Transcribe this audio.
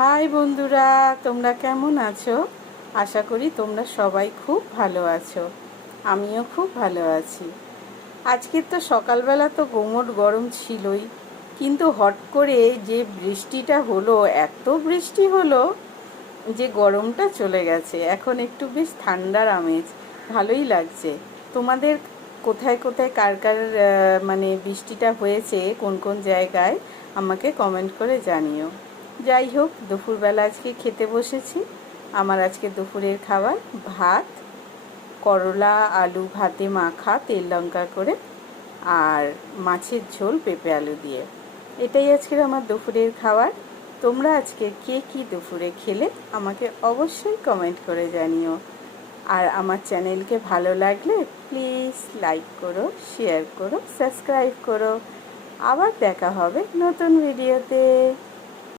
High বন্ধুরা, তোমরা কেমন আছো? আশা করি তোমরা সবাই খুব ভালো আছো। আমিও খুব ভালো আছি। আজকে তো সকালবেলা তো গুমোট গরম ছিলই, কিন্তু হট করে যে বৃষ্টিটা হলো, এত বৃষ্টি হলো যে গরমটা চলে গেছে। এখন একটু বেশ ঠান্ডার আমেজ, ভালোই লাগছে। তোমাদের কোথায় কোথায় কার কার মানে বৃষ্টিটা হয়েছে, কোন কোন জায়গায়, আমাকে কমেন্ট করে জানিও। যাই হোক, দুপুরবেলা আজকে খেতে বসেছি। আমার আজকে দুপুরের খাবার ভাত, করলা আলু ভাতে মাখা তেল লঙ্কা করে, আর মাছের ঝোল পেঁপে আলু দিয়ে। এটাই আজকের আমার দুপুরের খাবার। তোমরা আজকে কে কী দুপুরে খেলে আমাকে অবশ্যই কমেন্ট করে জানিও। আর আমার চ্যানেলকে ভালো লাগলে প্লিজ লাইক করো, শেয়ার করো, সাবস্ক্রাইব করো। আবার দেখা হবে নতুন ভিডিওতে।